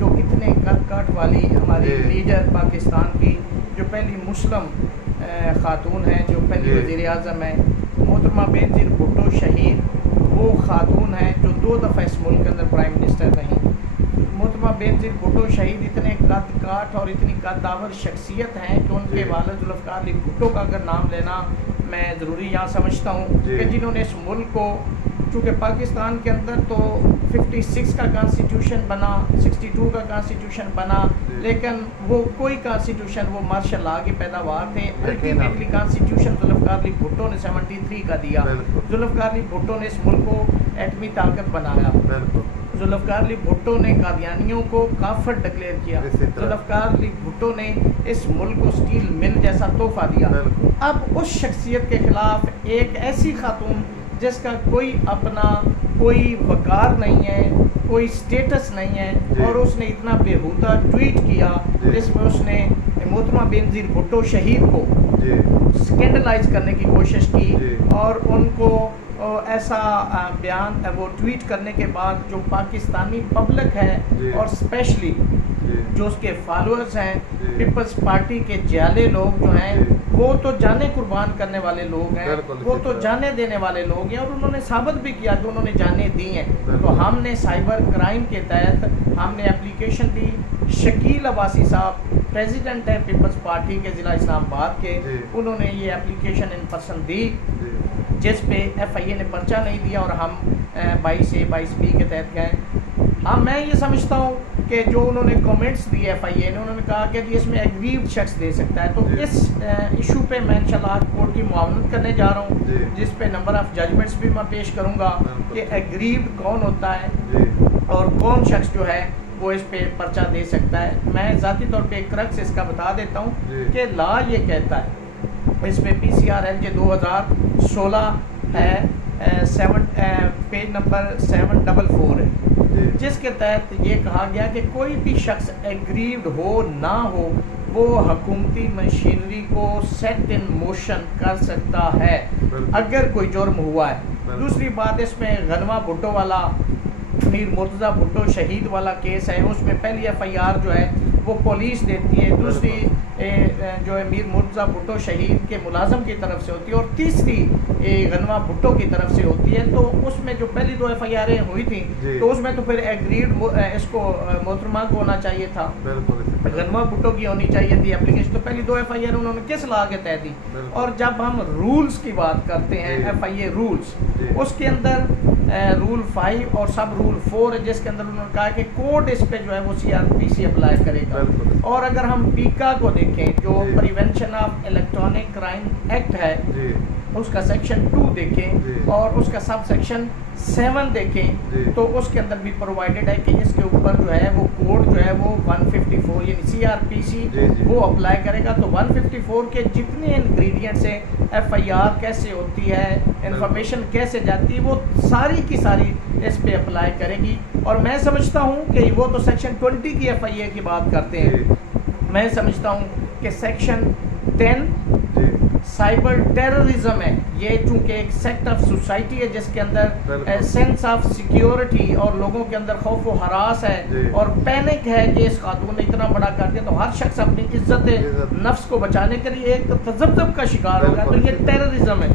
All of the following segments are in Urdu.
جو اتنے کد کاٹ والی ہماری لیڈر پاکستان کی جو پہلی مسلم خاتون ہیں، جو پہلی وزیر اعظم ہیں، محترمہ بینظیر بھٹو شہید، وہ خاتون ہیں جو 2 دفعہ اس ملک کے اندر پرائم منسٹر رہیں۔ محترمہ بینظیر بھٹو شہید اتنے قد کاٹ اور اتنی قدآور شخصیت ہیں کہ ان کے والد ذوالفقار علی بھٹو کا اگر نام لینا میں ضروری یہاں سمجھتا ہوں کہ جنہوں نے اس ملک کو، چونکہ پاکستان کے اندر تو 56 کا کانسٹیٹیوشن بنا، 62 کا کانسٹیٹیوشن بنا، لیکن وہ کوئی کانسٹیٹیوشن وہ مارشل لاء کی پیداوار تھے۔ الٹیمیٹلی کانسٹیٹیوشن ذوالفقار علی بھٹو نے 73 کا دیا۔ ذوالفقار علی بھٹو نے اس ملک کو ایٹمی طاقت بنایا۔ ذوالفقار علی بھٹو نے قادیانیوں کو کافر ڈکلیئر کیا۔ ذوالفقار علی بھٹو نے اس ملک کو سٹیل مل جیسا تحفہ دیا۔ اب اس شخصیت کے خلاف ایک ایسی خاتون جس کا کوئی اپنا کوئی وقار نہیں ہے، کوئی سٹیٹس نہیں ہے، اور اس نے اتنا بیہودہ ٹویٹ کیا جس میں اس نے محترمہ بینظیر بھٹو شہید کو سکینڈلائز کرنے کی کوشش کی، اور ان کو ایسا بیان وہ ٹویٹ کرنے کے بعد جو پاکستانی پبلک ہے اور اسپیشلی جو اس کے فالوورز ہیں، پیپلز پارٹی کے جیالے لوگ جو ہیں، وہ تو جانے قربان کرنے والے لوگ ہیں، وہ تو جانے دینے والے لوگ ہیں، اور انہوں نے ثابت بھی کیا کہ انہوں نے جانے دی ہیں۔ تو ہم نے سائبر کرائم کے تحت ہم نے اپلیکیشن دی۔ شکیل عباسی صاحب پریزیڈنٹ ہیں پیپلز پارٹی کے ضلع اسلام آباد کے، انہوں نے یہ اپلیکیشن ان پرسن دی جس پہ ایف آئی اے نے پرچہ نہیں دیا، اور ہم 22A/22B کے تحت گئے۔ ہاں میں یہ سمجھتا ہوں کہ جو انہوں نے کامنٹس دیے ایف آئی اے نے، انہوں نے کہا کہ جی اس میں ایگریوڈ شخص دے سکتا ہے، تو اس ایشو پہ میں انشاءاللہ کورٹ کی معاونت کرنے جا رہا ہوں، جس پہ نمبر آف ججمنٹس بھی میں پیش کروں گا کہ ایگریوڈ کون ہوتا ہے اور کون شخص جو ہے وہ اس پہ پرچہ دے سکتا ہے۔ میں ذاتی طور پہ ایک کرکس اس کا بتا دیتا ہوں کہ لا یہ کہتا ہے، اس میں PCRL کے 2016 ہے، پیج نمبر 744 ہے، جس کے تحت یہ کہا گیا کہ کوئی بھی شخص ایگریوڈ ہو نہ ہو وہ حکومتی مشینری کو سیٹ ان موشن کر سکتا ہے اگر کوئی جرم ہوا ہے۔ دوسری بات، اس میں غنوہ بھٹو والا، میر مرتضیٰ بھٹو شہید والا کیس ہے، اس میں پہلی FIR جو ہے وہ پولیس دیتی ہے، دوسری جو ہے میر مرتضیٰ بھٹو شہید کے ملازم کی طرف سے ہوتی ہے، اور تیسری غنوہ بھٹو کی طرف سے ہوتی ہے۔ تو اس میں جو پہلی 2 FIR ہوئی تھیں تو اس میں تو پھر ایگریڈ اس کو محترمہ کو ہونا چاہیے تھا، غنوہ بھٹو کی ہونی چاہیے تھی اپلیکیشن، تو پہلی 2 FIR انہوں نے کس لا کے تحت دی۔ اور جب ہم رولز کی بات کرتے ہیں، FIA رولز، اس کے اندر رول 5 اور سب رول 4 ہے، جس کے اندر انہوں نے کہا کہ کورٹ اس پہ جو ہے وہ CRPC اپلائی کرے گا۔ اور اگر ہم پیکا کو دیکھیں جو prevention of electronic crime act ہے، اس کا سیکشن 2 دیکھیں اور اس کا سب سیکشن 7 دیکھیں، تو اس کے اندر بھی پرووائڈڈ ہے کہ اس کے اوپر جو ہے وہ کوڈ جو ہے وہ 154 یعنی CRPC وہ اپلائی کرے گا۔ تو 154 کے جتنے انگریڈینٹس ہیں، FIR کیسے ہوتی ہے، انفارمیشن کیسے جاتی ہے، وہ ساری کی ساری اس پہ اپلائی کرے گی۔ اور میں سمجھتا ہوں کہ وہ تو سیکشن 20 کی FIA کی بات کرتے ہیں، میں سمجھتا ہوں کہ سیکشن 10 سائبر ٹیررزم ہے، یہ چونکہ ایک سیکٹ آف سوسائٹی ہے جس کے اندر سینس آف سیکیورٹی اور لوگوں کے اندر خوف و ہراس ہے اور پینک ہے کہ اس خاتون نے اتنا بڑا کر دیا، تو ہر شخص اپنی عزت نفس کو بچانے کے لیے ایک تذبذب کا شکار ہوگا، تو یہ ٹیررزم ہے۔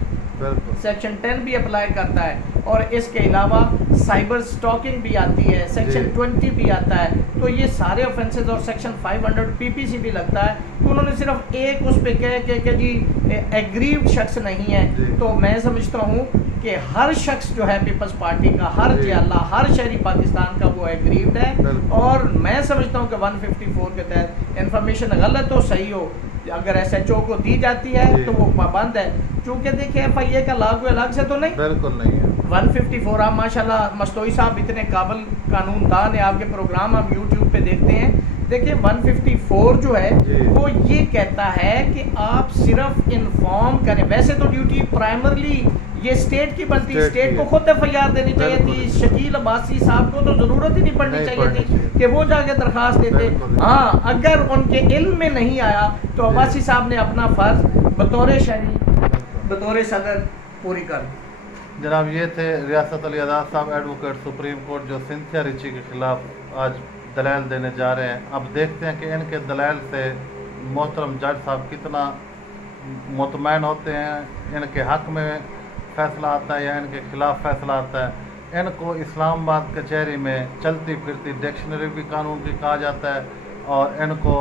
سیکشن 10 بھی اپلائی کرتا ہے، اور اس کے علاوہ سائبر سٹاکنگ بھی آتی ہے، سیکشن 20 بھی آتا ہے، تو یہ سارے آفینسز، اور سیکشن 500 PPC بھی لگتا ہے۔ تو انہوں نے صرف ایک اس پہ کہے کہ جی ایگریوڈ شخص نہیں ہے، تو میں سمجھتا ہوں کہ ہر شخص جو ہے پیپلز پارٹی کا، ہر جیالہ، ہر شہری پاکستان کا وہ ایگریوڈ ہے، اور میں سمجھتا ہوں کہ 154 کے تحت انفارمیشن غلط ہو صحیح ہو، اگر SHO کو دی جاتی ہے تو وہ پابند ہے، چونکہ دیکھیں FIA کا لاگو الگ سے تو نہیں، بالکل نہیں ہے۔ 154 آپ ماشاءاللہ مستوی صاحب اتنے قابل قانون دان ہیں، آپ کے پروگرام ہم YouTube پہ دیکھتے ہیں، دیکھیں 154 جو ہے وہ یہ کہتا ہے کہ آپ صرف انفارم کریں، ویسے تو ڈیوٹی پرائمرلی یہ اسٹیٹ کی بنتی، اسٹیٹ کو خود FIR دینی چاہیے تھی، شکیل عباسی صاحب کو تو ضرورت ہی نہیں پڑنی چاہیے تھی کہ وہ جا کے درخواست دیتے۔ ہاں اگر ان کے علم میں نہیں آیا تو عباسی صاحب نے اپنا فرض بطور شہری، بطور صدر پوری کر دی۔ جناب یہ تھے ریاست علی اعداد صاحب ایڈوکیٹ سپریم کورٹ، جو سنتھیا ریچی کے خلاف آج دلائل دینے جا رہے ہیں. اب دیکھتے ہیں کہ ان کے دلائل سے محترم جج صاحب کتنا مطمئن ہوتے ہیں. ان کے حق میں فیصلہ آتا ہے یا ان کے خلاف فیصلہ آتا ہے. ان کو اسلام آباد کچہری میں چلتی پھرتی ڈکشنری بھی قانون کی کہا جاتا ہے اور ان کو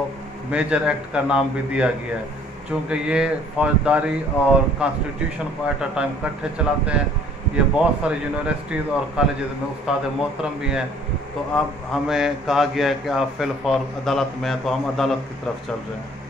میجر ایکٹ کا نام بھی دیا گیا ہے، چونکہ یہ فوجداری اور کانسٹیٹیوشن کو ایٹ اے ٹائم کٹھے چلاتے ہیں. یہ بہت سارے یونیورسٹیز اور کالجز میں استاد محترم بھی ہیں. تو اب ہمیں کہا گیا ہے کہ آپ فی الفور عدالت میں ہیں، تو ہم عدالت کی طرف چل رہے ہیں.